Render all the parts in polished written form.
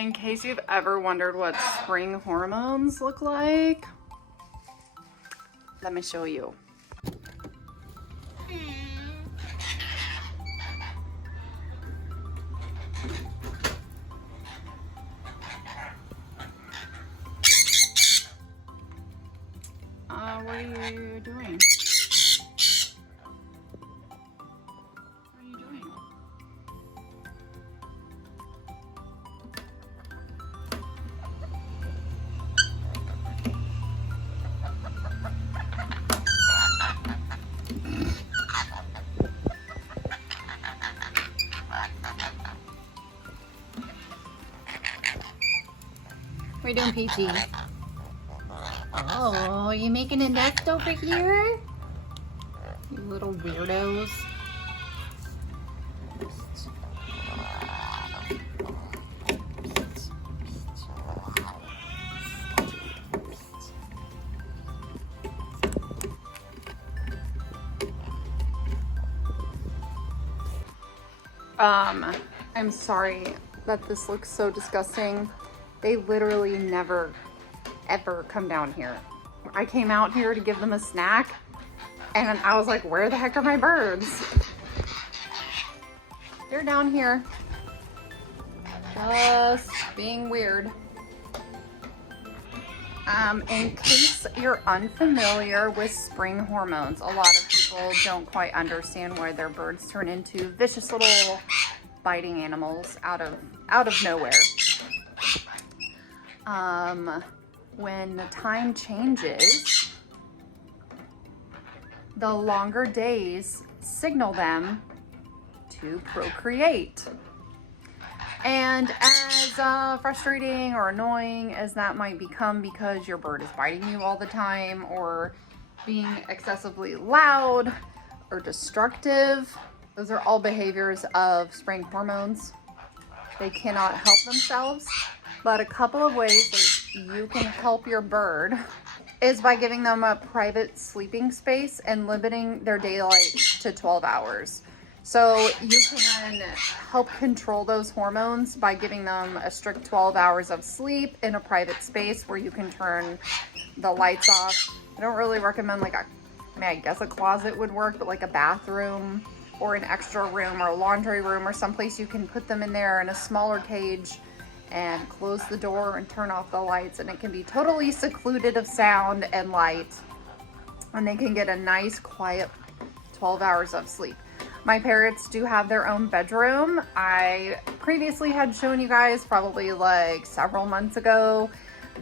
In case you've ever wondered what spring hormones look like, let me show you. What are you doing? What are you doing? What are you doing, Peachy? Oh, you making a nest over here? You little weirdos. I'm sorry that this looks so disgusting. They literally never, ever come down here. I came out here to give them a snack and I was like, where the heck are my birds? They're down here, just being weird. In case you're unfamiliar with spring hormones, a lot of people don't quite understand why their birds turn into vicious little biting animals out of nowhere. When the time changes, the longer days signal them to procreate. And as frustrating or annoying as that might become because your bird is biting you all the time or being excessively loud or destructive, those are all behaviors of spring hormones. They cannot help themselves, but a couple of ways that you can help your bird is by giving them a private sleeping space and limiting their daylight to 12 hours. So you can help control those hormones by giving them a strict 12 hours of sleep in a private space where you can turn the lights off. I don't really recommend I guess a closet would work, but like a bathroom or an extra room or a laundry room or someplace you can put them in there in a smaller cage and close the door and turn off the lights, and it can be totally secluded of sound and light, and they can get a nice quiet 12 hours of sleep. My parrots do have their own bedroom. I previously had shown you guys probably like several months ago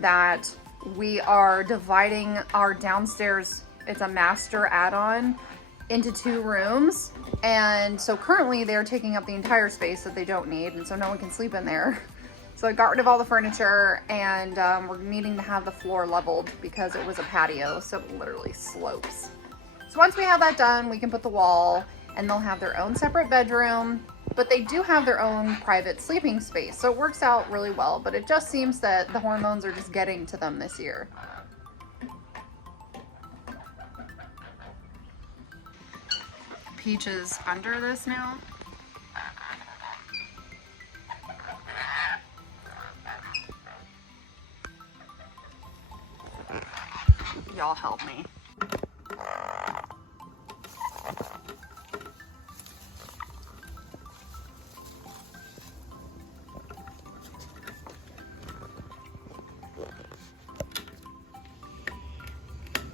that we are dividing our downstairs, it's a master add-on, into 2 rooms. And so currently they're taking up the entire space that they don't need, and so no one can sleep in there. So I got rid of all the furniture, and we're needing to have the floor leveled because it was a patio, so it literally slopes. So once we have that done, we can put the wall, and they'll have their own separate bedroom, but they do have their own private sleeping space. So it works out really well, but it just seems that the hormones are just getting to them this year. Peach is under this now. Y'all help me.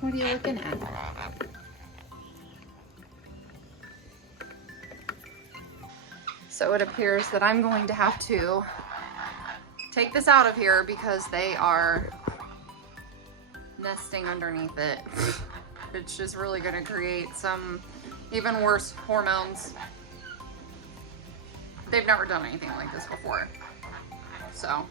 What are you looking at? So it appears that I'm going to have to take this out of here because they are nesting underneath it. It's just really going to create some even worse hormones. They've never done anything like this before. So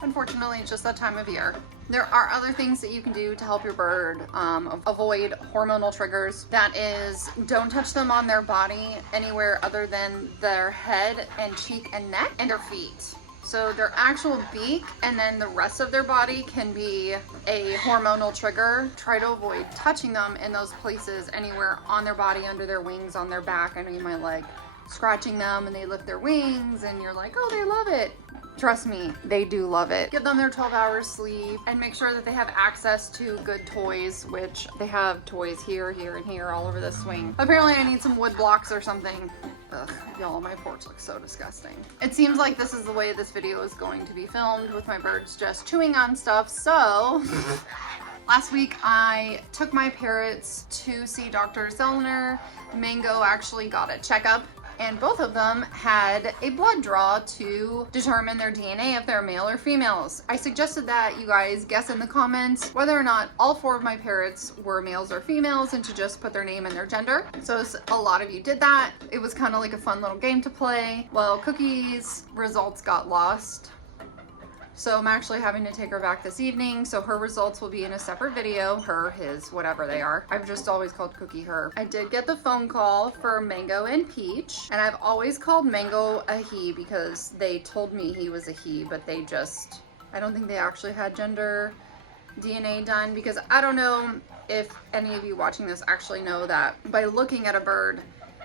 unfortunately, it's just that time of year. There are other things that you can do to help your bird avoid hormonal triggers. That is, don't touch them on their body anywhere other than their head and cheek and neck and their feet. So their actual beak and then the rest of their body can be a hormonal trigger. Try to avoid touching them in those places anywhere on their body, under their wings, on their back. I know you might like scratching them and they lift their wings and you're like, oh, they love it. Trust me, they do love it. Give them their 12 hours sleep and make sure that they have access to good toys, which they have toys here, here, and here all over the swing. Apparently I need some wood blocks or something. Ugh, y'all, my porch looks so disgusting. It seems like this is the way this video is going to be filmed, with my birds just chewing on stuff, so... Last week I took my parrots to see Dr. Zellner. Mango actually got a checkup, and both of them had a blood draw to determine their DNA if they're male or females. I suggested that you guys guess in the comments whether or not all 4 of my parrots were males or females, and to just put their name and their gender. So a lot of you did that. It was kind of like a fun little game to play. Well, Cookie's results got lost. So I'm actually having to take her back this evening, so her results will be in a separate video. Her, his, whatever they are. I've just always called Cookie her. I did get the phone call for Mango and Peach, and I've always called Mango a he because they told me he was a he, but they just, I don't think they actually had gender DNA done, because I don't know if any of you watching this actually know that by looking at a bird,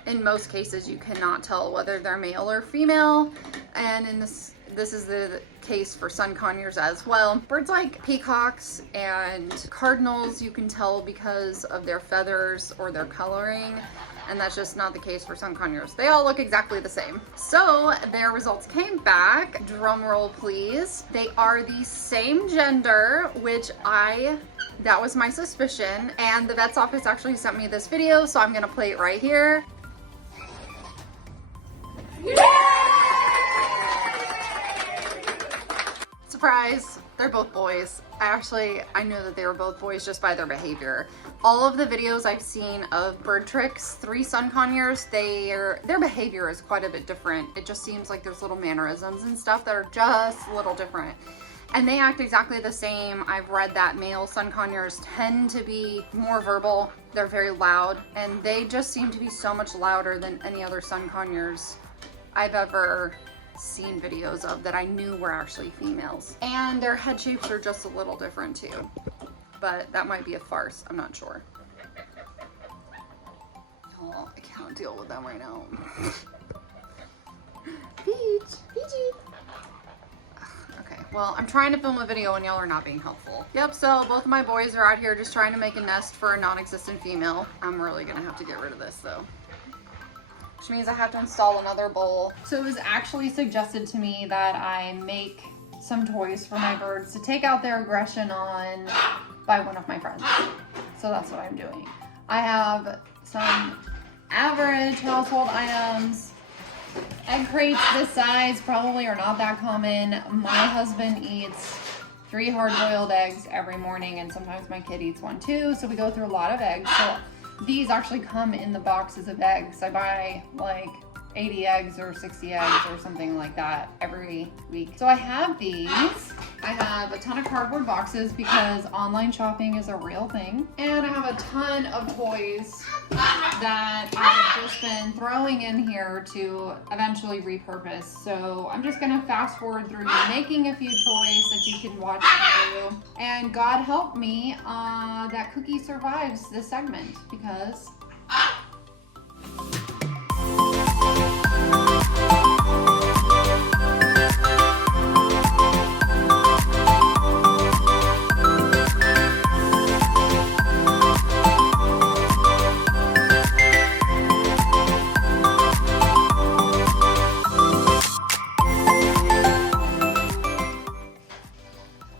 in most cases you cannot tell whether they're male or female, and in this is the case for sun conures as well. Birds like peacocks and cardinals, you can tell because of their feathers or their coloring, and that's just not the case for sun conures. They all look exactly the same. So their results came back. Drum roll please. They are the same gender, which that was my suspicion, and the vet's office actually sent me this video, so I'm gonna play it right here. Surprise, they're both boys. I knew that they were both boys just by their behavior. All of the videos I've seen of bird tricks, 3 sun conures, their behavior is quite a bit different. It just seems like there's little mannerisms and stuff that are just a little different. And they act exactly the same. I've read that male sun conures tend to be more verbal. They're very loud, and they just seem to be so much louder than any other sun conures I've ever seen videos of that I knew were actually females. And their head shapes are just a little different too, but that might be a farce, I'm not sure. Oh, I can't deal with them right now. Peachy. Okay, well, I'm trying to film a video and y'all are not being helpful. Yep, so both of my boys are out here just trying to make a nest for a non-existent female. I'm really gonna have to get rid of this though, which means I have to install another bowl. So it was actually suggested to me that I make some toys for my birds to take out their aggression on by one of my friends. So that's what I'm doing. I have some average household items. Egg crates this size probably are not that common. My husband eats 3 hard-boiled eggs every morning, and sometimes my kid eats 1 too, so we go through a lot of eggs. So these actually come in the boxes of eggs. I buy like 80 eggs or 60 eggs or something like that every week. So I have these. I have a ton of cardboard boxes because online shopping is a real thing. And I have a ton of toys that I've just been throwing in here to eventually repurpose. So I'm just gonna fast forward through making a few toys that you can watch me do. And God help me that Cookie survives this segment, because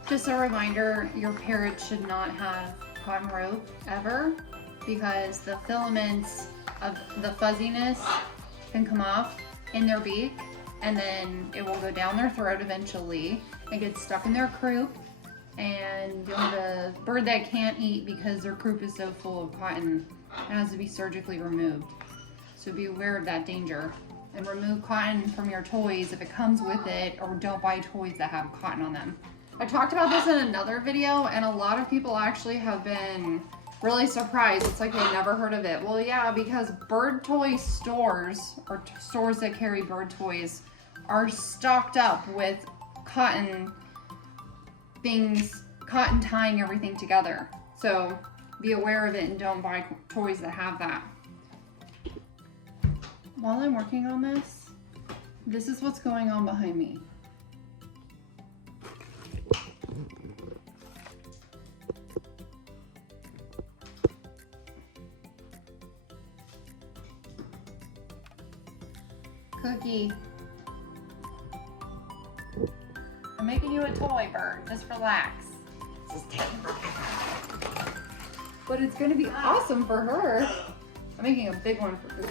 just a reminder, your parrot should not have cotton rope ever, because the filaments of the fuzziness can come off in their beak, and then it will go down their throat eventually and get stuck in their croup, and you'll have a bird that can't eat because their croup is so full of cotton. It has to be surgically removed. So be aware of that danger, and remove cotton from your toys if it comes with it, or don't buy toys that have cotton on them. I talked about this in another video, and a lot of people actually have been really surprised. It's like they never heard of it. Well, yeah, because bird toy stores, or stores that carry bird toys, are stocked up with cotton things, cotton tying everything together. So be aware of it and don't buy toys that have that. While I'm working on this is what's going on behind me. cookie. I'm making you a toy, Bert. Just relax. But it's gonna be awesome for her. I'm making a big one for Cookie.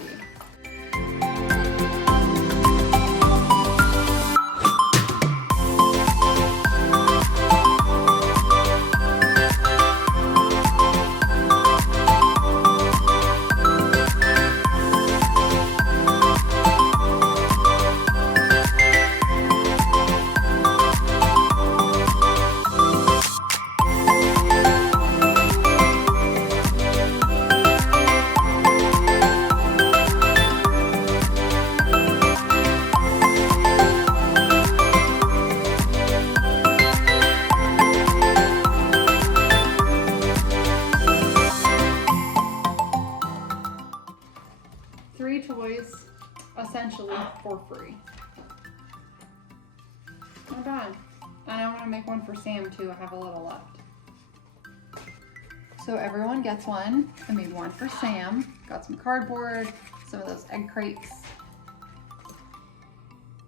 Three toys, essentially for free. Not bad. And I want to make one for Sam too. I have a little left. So everyone gets one. I made one for Sam. Got some cardboard, some of those egg crates.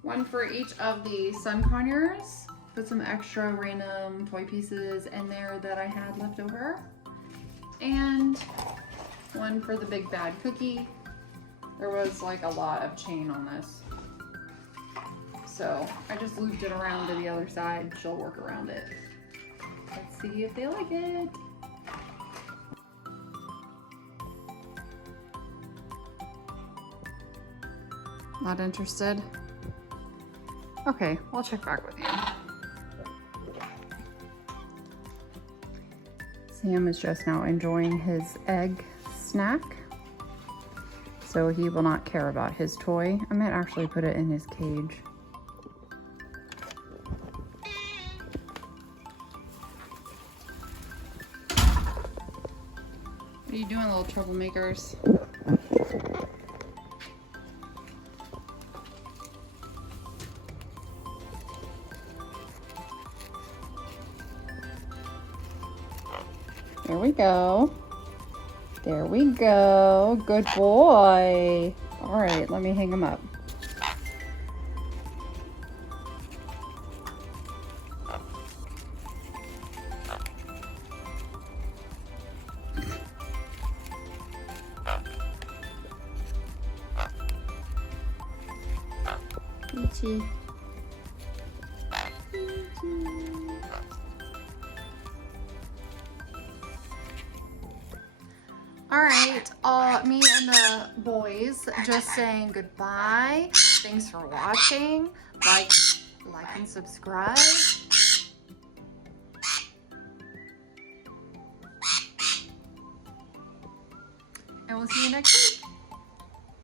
One for each of the sun conures. Put some extra random toy pieces in there that I had left over. And one for the big bad cookie. There was like a lot of chain on this. So I just looped it around to the other side. She'll work around it. Let's see if they like it. Not interested? Okay, we'll check back with you. Sam is just now enjoying his egg snack. So he will not care about his toy. I might actually put it in his cage. What are you doing, little troublemakers? There we go. There we go. Good boy. All right, let me hang him up. Peachy. All right, me and the boys just saying goodbye. Thanks for watching. Like and subscribe. And we'll see you next week.